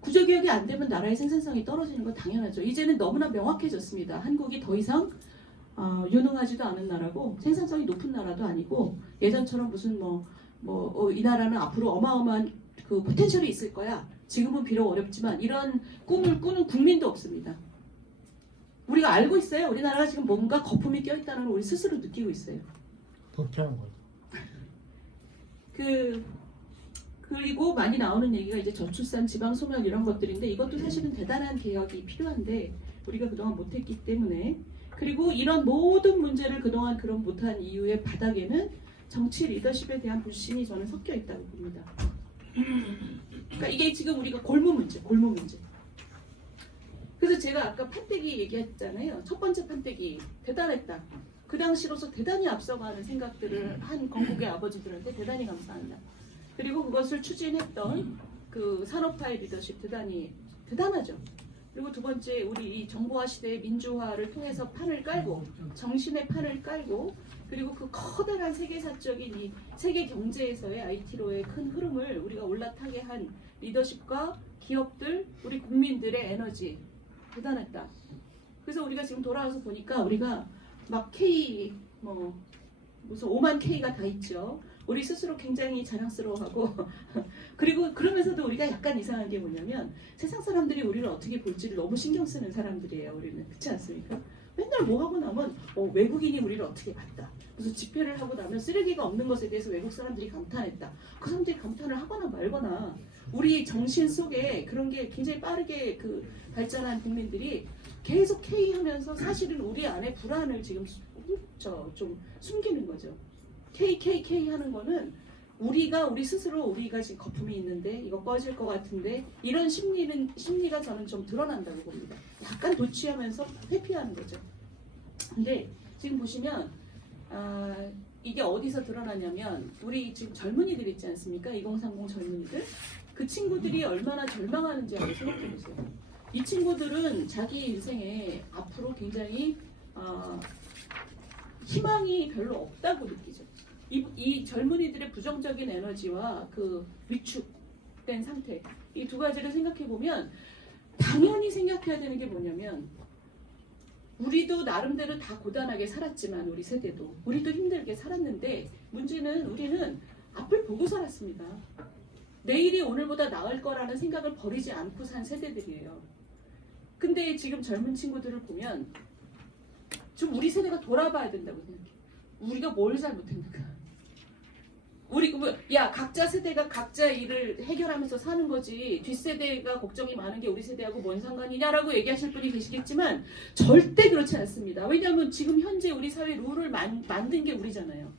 구조개혁이 안 되면 나라의 생산성이 떨어지는 건 당연하죠. 이제는 너무나 명확해졌습니다. 한국이 더 이상 유능하지도 않은 나라고 생산성이 높은 나라도 아니고 예전처럼 무슨 이 나라는 앞으로 어마어마한 그 포텐셜이 있을 거야. 지금은 비록 어렵지만 이런 꿈을 꾸는 국민도 없습니다. 우리가 알고 있어요. 우리나라가 지금 뭔가 거품이 껴있다는 걸 우리 스스로 느끼고 있어요. 불쾌한 거죠. 그리고 많이 나오는 얘기가 이제 저출산, 지방 소멸 이런 것들인데 이것도 사실은 대단한 개혁이 필요한데 우리가 그동안 못했기 때문에 그리고 이런 모든 문제를 그동안 그런 못한 이유의 바닥에는 정치 리더십에 대한 불신이 저는 섞여 있다고 봅니다. 그러니까 이게 지금 우리가 골무 문제. 그래서 제가 아까 판때기 얘기했잖아요. 첫 번째 판때기 대단했다. 그 당시로서 대단히 앞서가는 생각들을 한 건국의 아버지들한테 대단히 감사한다. 그리고 그것을 추진했던 그 산업화의 리더십 대단하죠. 그리고 두 번째 우리 이 정보화 시대의 민주화를 통해서 판을 깔고 정신의 판을 깔고 그리고 그 커다란 세계사적인 이 세계 경제에서의 IT로의 큰 흐름을 우리가 올라타게 한 리더십과 기업들, 우리 국민들의 에너지 대단했다. 그래서 우리가 지금 돌아와서 보니까 우리가 막 K 무슨 5만 K가 다 있죠. 우리 스스로 굉장히 자랑스러워하고 그리고 그러면서도 우리가 약간 이상한 게 뭐냐면 세상 사람들이 우리를 어떻게 볼지를 너무 신경 쓰는 사람들이에요. 우리는 그렇지 않습니까? 맨날 뭐 하고 나면 외국인이 우리를 어떻게 봤다. 무슨 집회를 하고 나면 쓰레기가 없는 것에 대해서 외국 사람들이 감탄했다. 그 사람들이 감탄을 하거나 말거나 우리 정신 속에 그런 게 굉장히 빠르게 그 발전한 국민들이 계속 K 하면서 사실은 우리 안에 불안을 지금 좀 숨기는 거죠. K 하는 거는 우리 스스로 우리가 지금 거품이 있는데 이거 꺼질 것 같은데 이런 심리가 저는 좀 드러난다고 봅니다. 약간 도취하면서 회피하는 거죠. 근데 지금 보시면 이게 어디서 드러나냐면 우리 지금 젊은이들 있지 않습니까? 2030 젊은이들 그 친구들이 얼마나 절망하는지 한번 생각해 보세요. 이 친구들은 자기 인생에 앞으로 굉장히 희망이 별로 없다고 느끼죠. 이 젊은이들의 부정적인 에너지와 그 위축된 상태 이 두 가지를 생각해 보면 당연히 생각해야 되는 게 뭐냐면 우리도 나름대로 다 고단하게 살았지만 우리 세대도 우리도 힘들게 살았는데 문제는 우리는 앞을 보고 살았습니다. 내일이 오늘보다 나을 거라는 생각을 버리지 않고 산 세대들이에요. 근데 지금 젊은 친구들을 보면 좀 우리 세대가 돌아봐야 된다고 생각해요. 우리가 뭘 잘못했는가. 각자 세대가 각자 일을 해결하면서 사는 거지 뒷세대가 걱정이 많은 게 우리 세대하고 뭔 상관이냐라고 얘기하실 분이 계시겠지만 절대 그렇지 않습니다. 왜냐하면 지금 현재 우리 사회 룰을 만든 게 우리잖아요.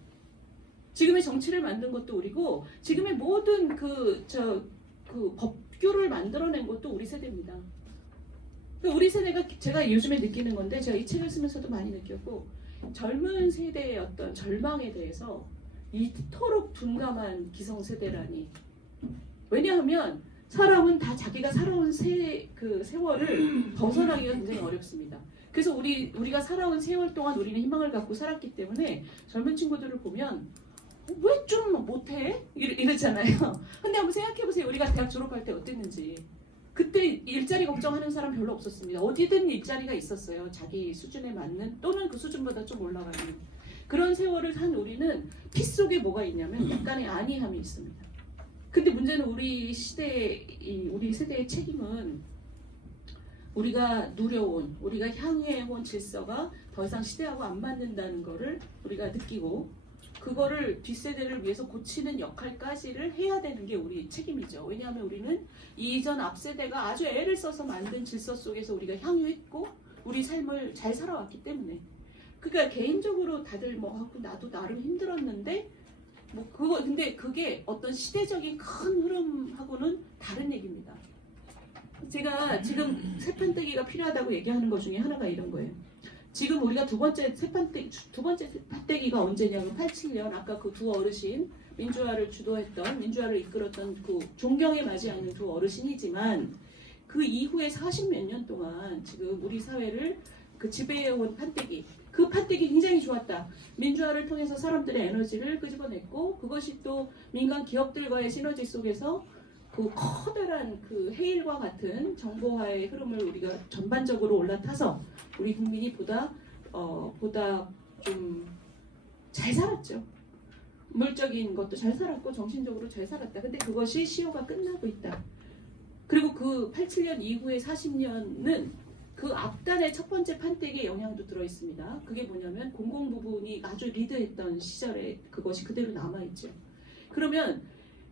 지금의 정치를 만든 것도 우리고 지금의 모든 그 법규를 만들어낸 것도 우리 세대입니다. 우리 세대가 제가 요즘에 느끼는 건데 제가 이 책을 쓰면서도 많이 느꼈고 젊은 세대의 어떤 절망에 대해서 이토록 둔감한 기성세대라니. 왜냐하면 사람은 다 자기가 살아온 세월을 벗어나기가 굉장히 어렵습니다. 그래서 우리가 살아온 세월 동안 우리는 희망을 갖고 살았기 때문에 젊은 친구들을 보면 왜 좀 못해? 이러잖아요. 근데 한번 생각해보세요. 우리가 대학 졸업할 때 어땠는지. 그때 일자리 걱정하는 사람 별로 없었습니다. 어디든 일자리가 있었어요. 자기 수준에 맞는 또는 그 수준보다 좀 올라가는. 그런 세월을 산 우리는 피 속에 뭐가 있냐면 약간의 안이함이 있습니다. 근데 문제는 우리 세대의 책임은 우리가 누려온, 우리가 향유해온 질서가 더 이상 시대하고 안 맞는다는 거를 우리가 느끼고 그거를 뒷세대를 위해서 고치는 역할까지를 해야 되는 게 우리 책임이죠. 왜냐하면 우리는 이전 앞세대가 아주 애를 써서 만든 질서 속에서 우리가 향유했고 우리 삶을 잘 살아왔기 때문에 그러니까 개인적으로 다들 하고 나도 나름 힘들었는데 근데 그게 어떤 시대적인 큰 흐름하고는 다른 얘기입니다. 제가 지금 새판때기가 필요하다고 얘기하는 것 중에 하나가 이런 거예요. 지금 우리가 두 번째 판때기가 언제냐면 87년 아까 그 두 어르신 민주화를 이끌었던 그 존경에 맞지 않는 두 어르신이지만 그 이후에 40몇 년 동안 지금 우리 사회를 그 지배해온 판때기 그 그 판택이 굉장히 좋았다. 민주화를 통해서 사람들의 에너지를 끄집어냈고 그것이 또 민간 기업들과의 시너지 속에서 그 커다란 그 해일과 같은 정보화의 흐름을 우리가 전반적으로 올라타서 우리 국민이 보다 좀 잘 살았죠. 물적인 것도 잘 살았고 정신적으로 잘 살았다. 근데 그것이 시효가 끝나고 있다. 그리고 그 87년 이후의 40년은 그 앞단의 첫 번째 판택의 영향도 들어 있습니다. 그게 뭐냐면 공공 부분이 아주 리드했던 시절에 그것이 그대로 남아있죠. 그러면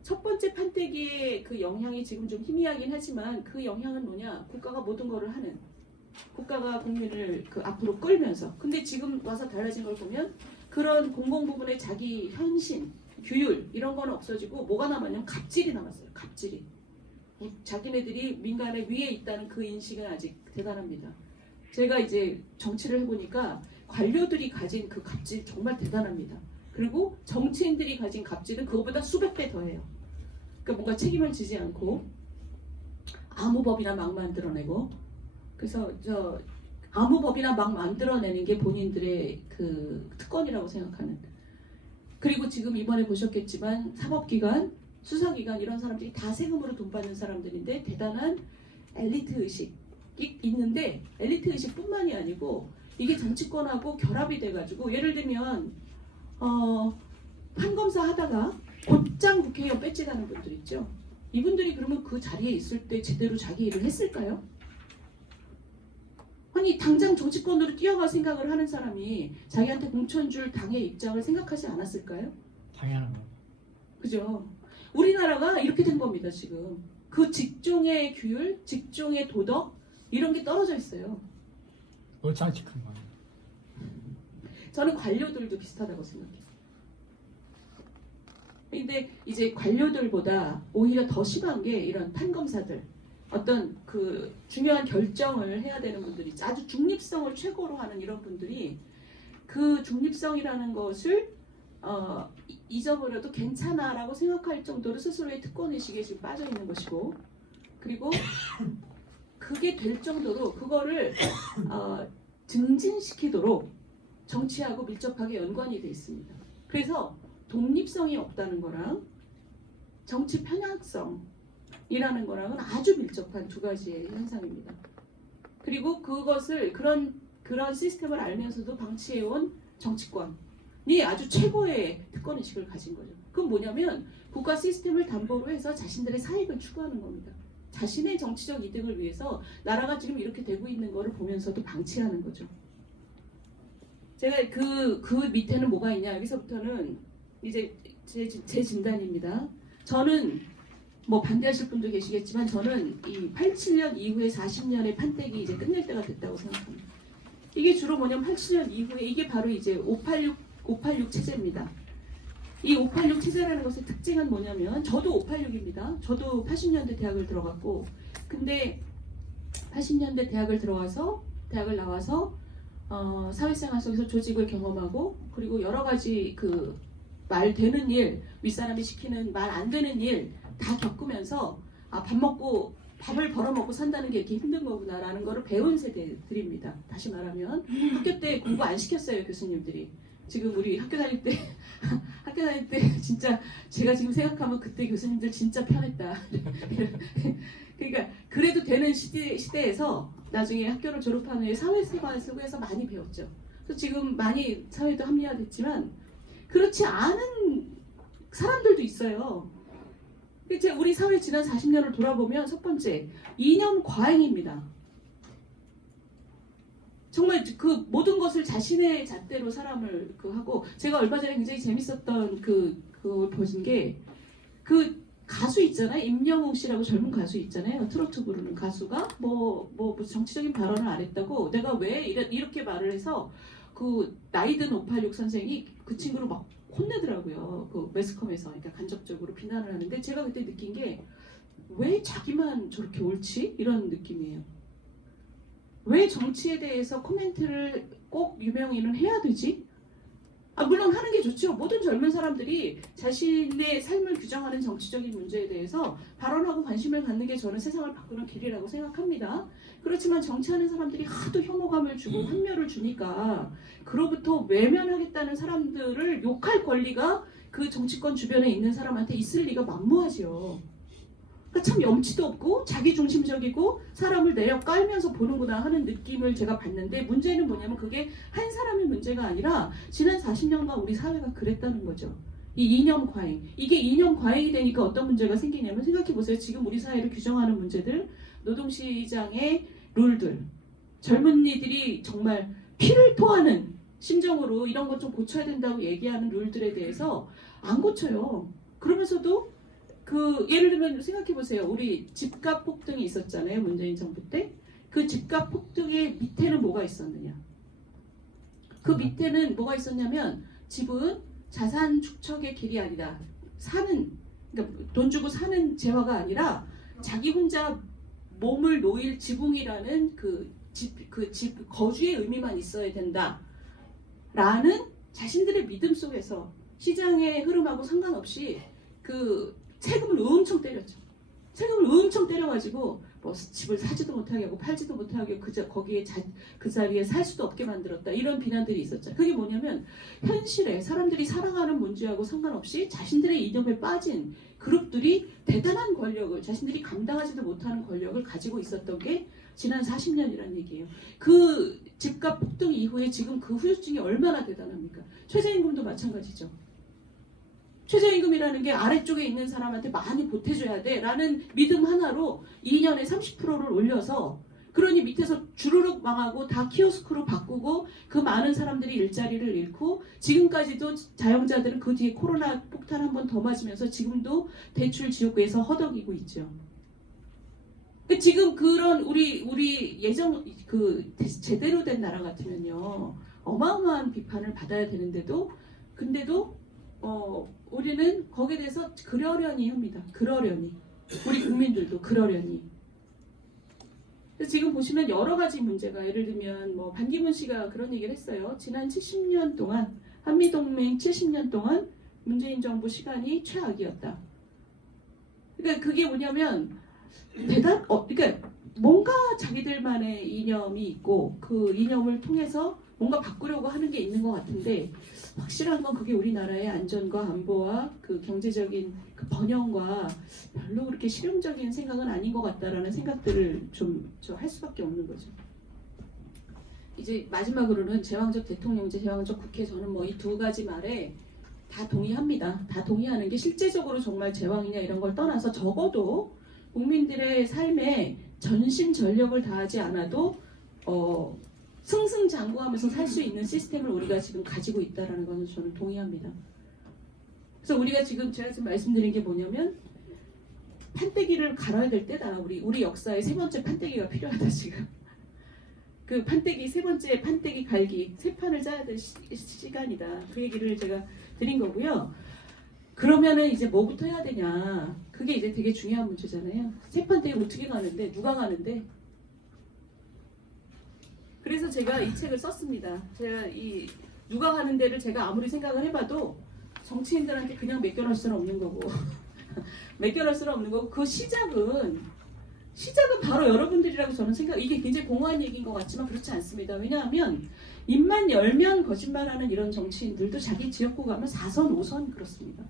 첫 번째 판때기의 그 영향이 지금 좀 희미하긴 하지만 그 영향은 뭐냐? 국가가 모든 거를 하는, 국가가 국민을 그 앞으로 끌면서. 근데 지금 와서 달라진 걸 보면 그런 공공 부분의 자기 현신, 규율 이런 거는 없어지고 뭐가 남았냐면 갑질이 남았어요. 갑질이. 자기네들이 민간의 위에 있다는 그 인식은 아직 대단합니다. 제가 이제 정치를 해보니까 관료들이 가진 그 갑질 정말 대단합니다. 그리고 정치인들이 가진 갑질은 그거보다 수백 배 더해요. 그러니까 뭔가 책임을 지지 않고 아무 법이나 막 만들어내고, 그래서 아무 법이나 막 만들어내는 게 본인들의 그 특권이라고 생각하는. 그리고 지금 이번에 보셨겠지만 사법기관, 수사기관 이런 사람들이 다 세금으로 돈 받는 사람들인데 대단한 엘리트 의식이 있는데 엘리트 의식뿐만이 아니고 이게 정치권하고 결합이 돼가지고 예를 들면 판검사 하다가 곧장 국회의원 배지가는 분들 있죠. 이분들이 그러면 그 자리에 있을 때 제대로 자기 일을 했을까요? 아니 당장 정치권으로 뛰어갈 생각을 하는 사람이 자기한테 공천 줄 당의 입장을 생각하지 않았을까요? 당연한 거. 그죠? 우리나라가 이렇게 된 겁니다 지금. 그 직종의 규율, 직종의 도덕 이런 게 떨어져 있어요. 얼짱직한 거. 저는 관료들도 비슷하다고 생각해요. 근데 이제 관료들보다 오히려 더 심한 게 이런 판검사들, 어떤 그 중요한 결정을 해야 되는 분들이 아주 중립성을 최고로 하는 이런 분들이 그 중립성이라는 것을 잊어버려도 괜찮아라고 생각할 정도로 스스로의 특권의식에 지금 빠져 있는 것이고, 그리고 그게 될 정도로 그거를 증진시키도록 정치하고 밀접하게 연관이 돼 있습니다. 그래서 독립성이 없다는 거랑 정치 편향성이라는 거랑은 아주 밀접한 두 가지의 현상입니다. 그리고 그것을 그런 시스템을 알면서도 방치해온 정치권이 아주 최고의 특권의식을 가진 거죠. 그건 뭐냐면 국가 시스템을 담보로 해서 자신들의 사익을 추구하는 겁니다. 자신의 정치적 이득을 위해서 나라가 지금 이렇게 되고 있는 거를 보면서도 방치하는 거죠. 제가 그 밑에는 뭐가 있냐, 여기서부터는 이제 제 진단입니다. 저는 뭐 반대하실 분도 계시겠지만 저는 이 87년 이후에 40년의 판택이 이제 끝낼 때가 됐다고 생각합니다. 이게 주로 뭐냐면 87년 이후에 이게 바로 이제 586 체제입니다. 이 586 체제라는 것의 특징은 뭐냐면 저도 586입니다. 저도 80년대 대학을 들어갔고, 근데 80년대 대학을 나와서 사회생활 속에서 조직을 경험하고, 그리고 여러 가지 그 말 되는 일, 윗사람이 시키는 말 안 되는 일 다 겪으면서 밥을 벌어먹고 산다는 게 이렇게 힘든 거구나라는 거를 배운 세대들입니다. 다시 말하면 학교 때 공부 안 시켰어요, 교수님들이. 지금 우리 학교 다닐 때 진짜 제가 지금 생각하면 그때 교수님들 진짜 편했다. 그러니까 그래도 되는 시대에서 나중에 학교를 졸업한 후에 사회생활 속에서 많이 배웠죠. 그래서 지금 많이 사회도 합리화됐지만 그렇지 않은 사람들도 있어요. 우리 사회 지난 40년을 돌아보면 첫 번째, 이념 과잉입니다. 정말 그 모든 것을 자신의 잣대로 사람을 하고, 제가 얼마 전에 굉장히 재밌었던 그걸 보신 게, 그 가수 있잖아요. 임영웅 씨라고 젊은 가수 있잖아요. 트로트 부르는 가수가 무슨 정치적인 발언을 안 했다고 내가 왜 이렇게 말을 해서 그 나이든 586 선생이 그 친구를 막 혼내더라고요. 그 매스컴에서. 그러니까 간접적으로 비난을 하는데 제가 그때 느낀 게 왜 자기만 저렇게 옳지? 이런 느낌이에요. 왜 정치에 대해서 코멘트를 꼭 유명인은 해야 되지? 물론 하는 게 좋죠. 모든 젊은 사람들이 자신의 삶을 규정하는 정치적인 문제에 대해서 발언하고 관심을 갖는 게 저는 세상을 바꾸는 길이라고 생각합니다. 그렇지만 정치하는 사람들이 하도 혐오감을 주고 환멸을 주니까 그로부터 외면하겠다는 사람들을 욕할 권리가 그 정치권 주변에 있는 사람한테 있을 리가 만무하지요. 그러니까 참 염치도 없고 자기중심적이고 사람을 내려 깔면서 보는구나 하는 느낌을 제가 받는데, 문제는 뭐냐면 그게 한 사람의 문제가 아니라 지난 40년간 우리 사회가 그랬다는 거죠. 이 이념 과잉. 이게 이념 과잉이 되니까 어떤 문제가 생기냐면, 생각해 보세요. 지금 우리 사회를 규정하는 문제들, 노동시장의 룰들, 젊은이들이 정말 피를 토하는 심정으로 이런 것 좀 고쳐야 된다고 얘기하는 룰들에 대해서 안 고쳐요. 그러면서도 예를 들면 생각해 보세요. 우리 집값 폭등이 있었잖아요. 문재인 정부 때. 그 집값 폭등의 밑에는 뭐가 있었느냐? 그 밑에는 뭐가 있었냐면, 집은 자산 축적의 길이 아니다. 그러니까 돈 주고 사는 재화가 아니라 자기 혼자 몸을 놓일 지붕이라는 집 거주의 의미만 있어야 된다. 라는 자신들의 믿음 속에서 시장의 흐름하고 상관없이 세금을 엄청 때렸죠. 세금을 엄청 때려가지고 뭐 집을 사지도 못하게 하고 팔지도 못하게 하고 거기에 그 자리에 살 수도 없게 만들었다. 이런 비난들이 있었죠. 그게 뭐냐면, 현실에 사람들이 살아가는 문제하고 상관없이 자신들의 이념에 빠진 그룹들이 대단한 권력을, 자신들이 감당하지도 못하는 권력을 가지고 있었던 게 지난 40년이라는 얘기예요. 그 집값 폭등 이후에 지금 그 후유증이 얼마나 대단합니까? 최저임금도 마찬가지죠. 최저임금이라는 게 아래쪽에 있는 사람한테 많이 보태줘야 돼 라는 믿음 하나로 2년에 30%를 올려서, 그러니 밑에서 주르륵 망하고 다 키오스크로 바꾸고 그 많은 사람들이 일자리를 잃고, 지금까지도 자영자들은 그 뒤에 코로나 폭탄 한 번 더 맞으면서 지금도 대출 지옥에서 허덕이고 있죠. 지금 그런 우리 제대로 된 나라 같으면요, 어마어마한 비판을 받아야 되는데도, 근데도 우리는 거기에 대해서 그러려니 합니다. 그러려니. 우리 국민들도 그러려니. 그래서 지금 보시면 여러 가지 문제가, 예를 들면 뭐 반기문 씨가 그런 얘기를 했어요. 지난 70년 동안, 한미동맹 70년 동안 문재인 정부 시간이 최악이었다. 그러니까 그게 뭐냐면, 그러니까 뭔가 자기들만의 이념이 있고 그 이념을 통해서 뭔가 바꾸려고 하는 게 있는 것 같은데, 확실한 건 그게 우리나라의 안전과 안보와 그 경제적인 그 번영과 별로 그렇게 실용적인 생각은 아닌 것 같다라는 생각들을 좀 할 수밖에 없는 거죠. 이제 마지막으로는 제왕적 대통령제, 제왕적 국회, 저는 뭐 이 두 가지 말에 다 동의합니다. 다 동의하는 게, 실제적으로 정말 제왕이냐 이런 걸 떠나서 적어도 국민들의 삶에 전심전력을 다하지 않아도 승승장구하면서 살 수 있는 시스템을 우리가 지금 가지고 있다는 것은 저는 동의합니다. 그래서 우리가 제가 지금 말씀드린 게 뭐냐면, 판때기를 갈아야 될 때다. 우리 역사의 세 번째 판때기가 필요하다 지금. 그 판때기, 세 번째 판때기 갈기, 새 판을 짜야 될 시간이다. 그 얘기를 제가 드린 거고요. 그러면은 이제 뭐부터 해야 되냐. 그게 이제 되게 중요한 문제잖아요. 새 판때기 어떻게 가는데, 누가 가는데. 그래서 제가 이 책을 썼습니다. 제가 누가 가는 데를 제가 아무리 생각을 해봐도 정치인들한테 그냥 맡겨놓을 수는 없는 거고 맡겨놓을 수는 없는 거고, 그 시작은 바로 여러분들이라고 저는 이게 굉장히 공허한 얘기인 것 같지만 그렇지 않습니다. 왜냐하면 입만 열면 거짓말하는 이런 정치인들도 자기 지역구 가면 4선, 5선 그렇습니다.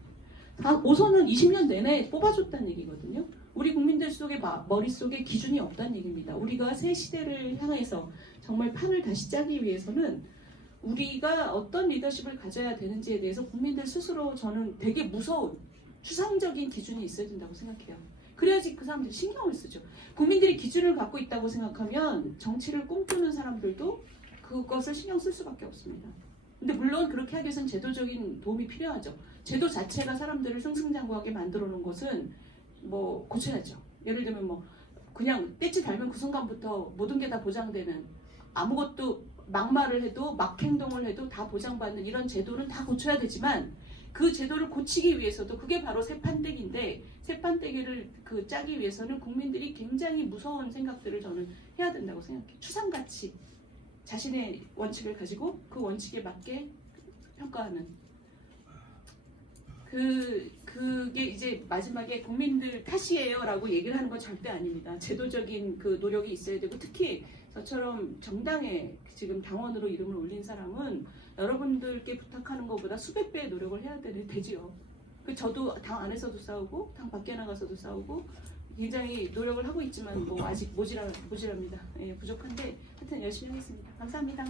5선은 20년 내내 뽑아줬다는 얘기거든요. 우리 국민들 속에 머릿속에 기준이 없다는 얘기입니다. 우리가 새 시대를 향해서 정말 판을 다시 짜기 위해서는 우리가 어떤 리더십을 가져야 되는지에 대해서 국민들 스스로, 저는 되게 무서운 추상적인 기준이 있어야 된다고 생각해요. 그래야지 그 사람들이 신경을 쓰죠. 국민들이 기준을 갖고 있다고 생각하면 정치를 꿈꾸는 사람들도 그것을 신경 쓸 수밖에 없습니다. 근데 물론 그렇게 하기 위해서는 제도적인 도움이 필요하죠. 제도 자체가 사람들을 승승장구하게 만들어 놓은 것은 뭐 고쳐야죠. 예를 들면 뭐 그냥 배지 달면 그 순간부터 모든 게 다 보장되는, 아무것도 막말을 해도 막 행동을 해도 다 보장받는 이런 제도는 다 고쳐야 되지만, 그 제도를 고치기 위해서도 그게 바로 새 판때기인데, 새 판때기를 짜기 위해서는 국민들이 굉장히 무서운 생각들을 저는 해야 된다고 생각해요. 추상가치, 자신의 원칙을 가지고 그 원칙에 맞게 평가하는 그게 이제 마지막에 국민들 탓이에요라고 얘기를 하는 건 절대 아닙니다. 제도적인 그 노력이 있어야 되고 특히 저처럼 정당에 지금 당원으로 이름을 올린 사람은 여러분들께 부탁하는 것보다 수백 배의 노력을 해야 되지요. 저도 당 안에서도 싸우고 당 밖에 나가서도 싸우고 굉장히 노력을 하고 있지만 뭐 아직 모자랍니다. 예, 부족한데 하여튼 열심히 하겠습니다. 감사합니다.